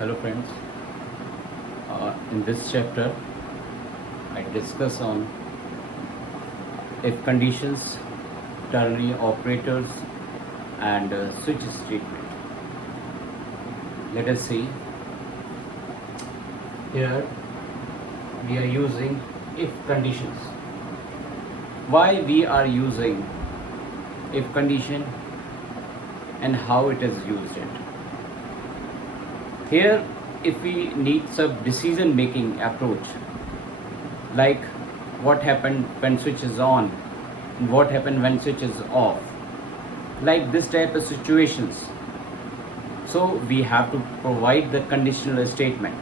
Hello friends, in this chapter I discuss on if conditions, ternary operators and switch statement. Let us see, here we are using if conditions. Why we are using if condition and how it is used it. Here, if we need some decision making approach, like what happened when switch is on, and what happened when switch is off, like this type of situations. So we have to provide the conditional statement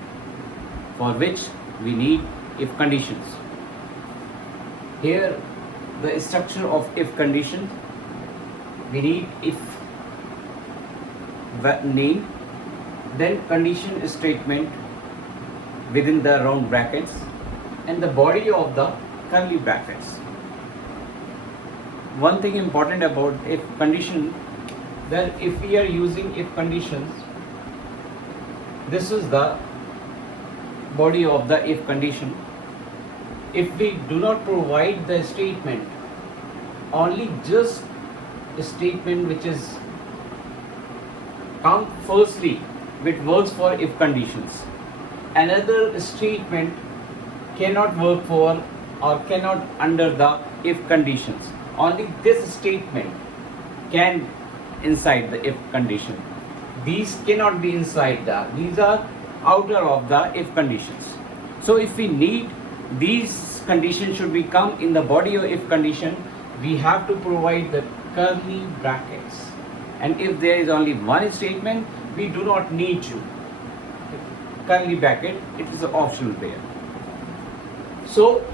for which we need if conditions. Here, the structure of if conditions, we need if name, then condition statement within the round brackets and the body of the curly brackets. One thing important about if condition, that if we are using if conditions, this is the body of the if condition. If we do not provide the statement, only just a statement which is come firstly, which works for if conditions. Another statement cannot work for or cannot under the if conditions. Only this statement can inside the if condition. These cannot be inside these are outer of the if conditions. So if we need these conditions should be come in the body of if condition, we have to provide the curly brackets. And if there is only one statement, we do not need to curly bracket, it is optional there. So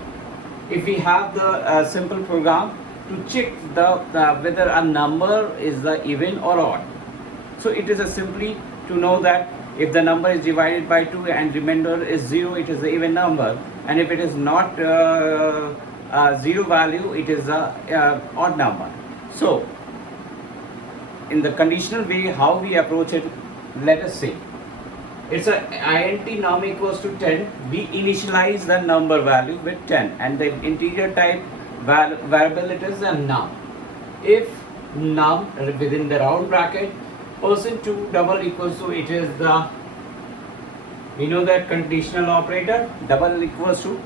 if we have the simple program to check the whether a number is the even or odd, so it is a simply to know that if the number is divided by 2 and remainder is 0, it is the even number, and if it is not 0 value, it is a odd number. So in the conditional way, how we approach it, let us see. It's a int num equals to 10. We initialize the number value with 10 and the integer type variable it is a num. If num within the round bracket %2 double equals to, it is the, we know that conditional operator double equals to,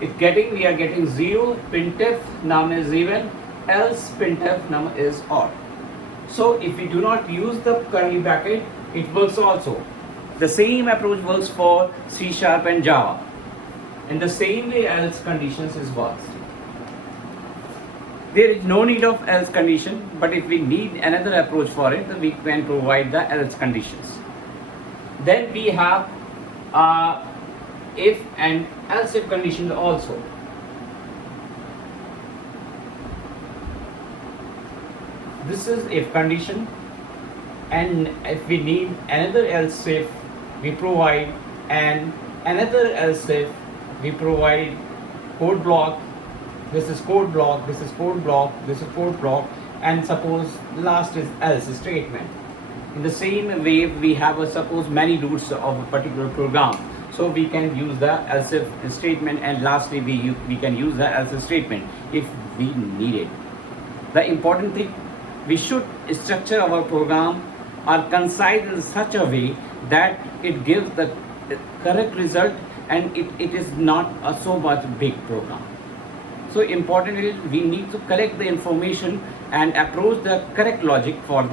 we are getting 0, printf num is even, else printf num is odd. So if we do not use the curly bracket, it works also. The same approach works for C# and Java. In the same way else conditions is works. There is no need of else condition, but if we need another approach for it, then we can provide the else conditions. Then we have if and else if conditions also. This is if condition, and if we need another else if, we provide, and another else if, we provide code block. This is code block, this is code block, this is code block, and suppose last is else statement. In the same way, we have suppose many roots of a particular program, so we can use the else if statement, and lastly we can use the else statement if we need it. The important thing, we should structure our program or concise in such a way that it gives the correct result, and it is not a so much big program. So important is we need to collect the information and approach the correct logic for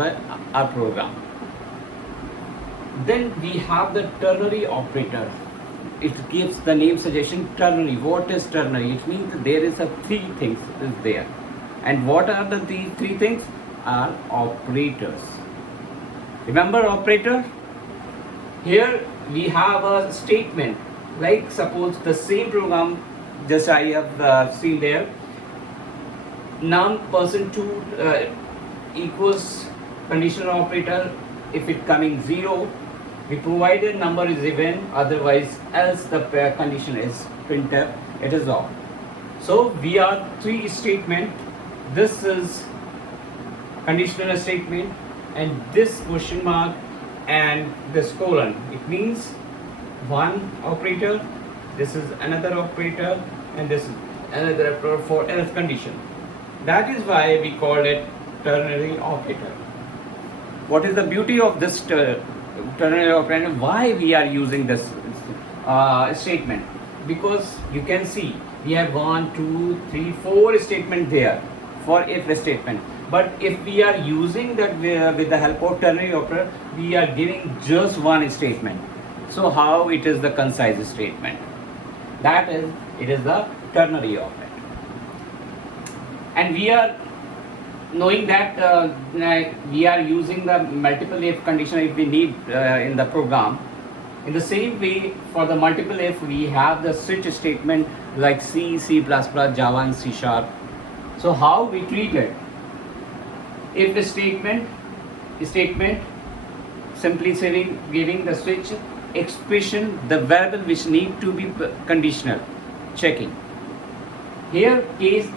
our program. Then we have the ternary operator. It gives the name suggestion ternary. What is ternary? It means there is a three things is there. And what are the three things? Are operators. Remember operator? Here we have a statement, like suppose the same program just I have seen there, num %2 equals conditional operator. If it coming 0, we provided number is even, otherwise else the condition is printf, it is odd. So we are three statement. This is conditional statement, and this question mark and this colon. It means one operator, this is another operator, and this is another operator for else condition. That is why we call it ternary operator. What is the beauty of this ternary operator? Why we are using this statement? Because you can see we have 1, 2, 3, 4 statement there for if statement. But if we are using that with the help of ternary operator, we are giving just one statement. So how it is the concise statement? That is, it is the ternary operator. And we are knowing that we are using the multiple if condition if we need in the program. In the same way, for the multiple if, we have the switch statement like C, C++, Java and C#. So how we treat it? If a statement simply saying, giving the switch expression, the variable which need to be conditional, checking. Here case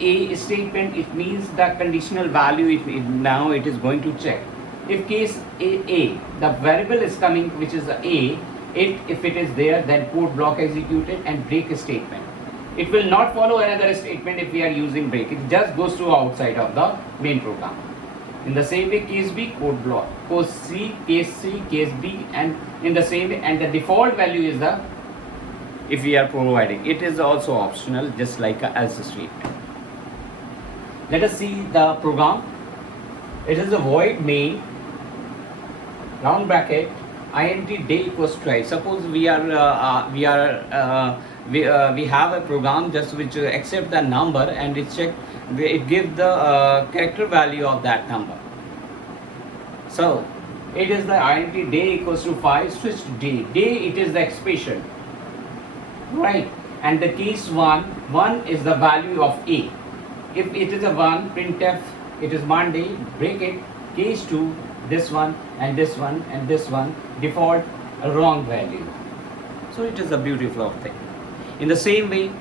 A statement, it means the conditional value, now it is going to check. If case A, the variable is coming which is A, if it is there, then code block executed and break statement. It will not follow another statement if we are using break. It just goes to outside of the main program. In the same way, case B, code block. Case C, case B, and in the same way, and the default value is the, if we are providing. It is also optional, just like a else statement. Let us see the program. It is a void main, round bracket, int day equals twice. Suppose we have a program just which accept the number and it check, it gives the character value of that number. So it is the int day equals to 5, switch to day. Day, it is the expression, right? And the case 1 is the value of A. If it is a 1, printf, it is Monday, break it. Case 2, this one and this one and this one, default a wrong value. So it is a beautiful thing. In the same way,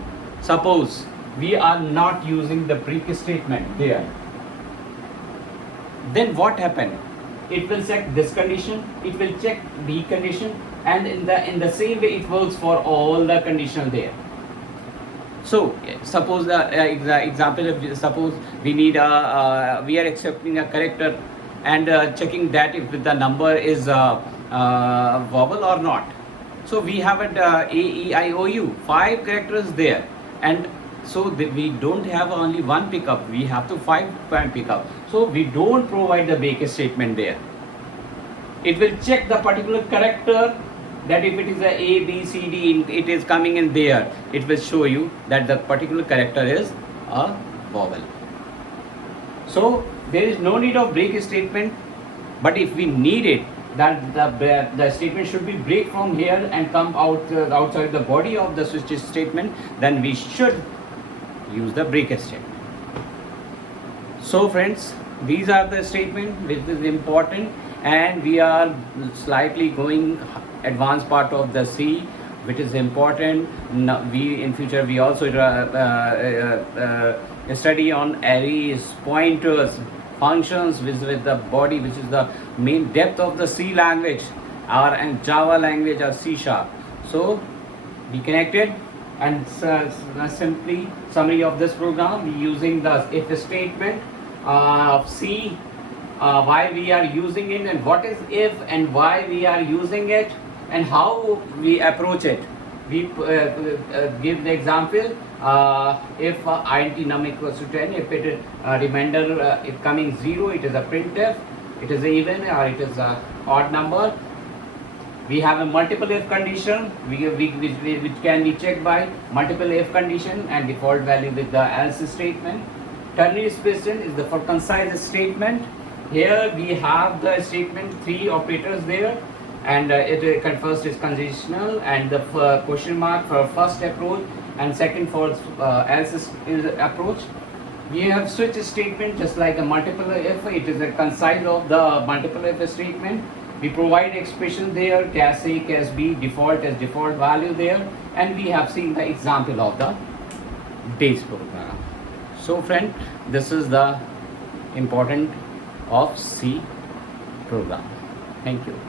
suppose we are not using the break statement there, then what happened? It will check this condition, it will check B condition, and in the same way it works for all the conditional there. So suppose the example, if suppose we need we are accepting a character and checking that if the number is vowel or not. So we have it A, E, I, O, U, 5 characters there, and so we don't have only one pickup, we have to 5 pickup. So we don't provide the break statement there. It will check the particular character, that if it is a B, C, D, it is coming in there, it will show you that the particular character is a vowel. So there is no need of break statement, but if we need it, that the statement should be break from here and come out outside the body of the switch statement, then we should use the break statement. So friends, these are the statement which is important, and we are slightly going advanced part of the C, which is important. We in future we also study on arrays, pointers, functions with the body, which is the main depth of the C language or and Java language or C#. So be connected, and simply summary of this program, we using the if statement of C, why we are using it, and what is if and why we are using it, and how we approach it. We give the example, if int num equals to 10, if it is remainder if coming 0, it is a printf, it is a even or it is a odd number. We have a multiple if condition which can be checked by multiple if condition and default value with the else statement. Ternary expression is the for concise statement. Here we have the statement 3 operators there, and first is conditional, and the question mark for first approach, and second for else is approach. We have switch statement just like a multiple if, it is a concise of the multiple if statement. We provide expression there, case A, case B, default as default value there, and we have seen the example of the days program. So friend, this is the important of C program. Thank you.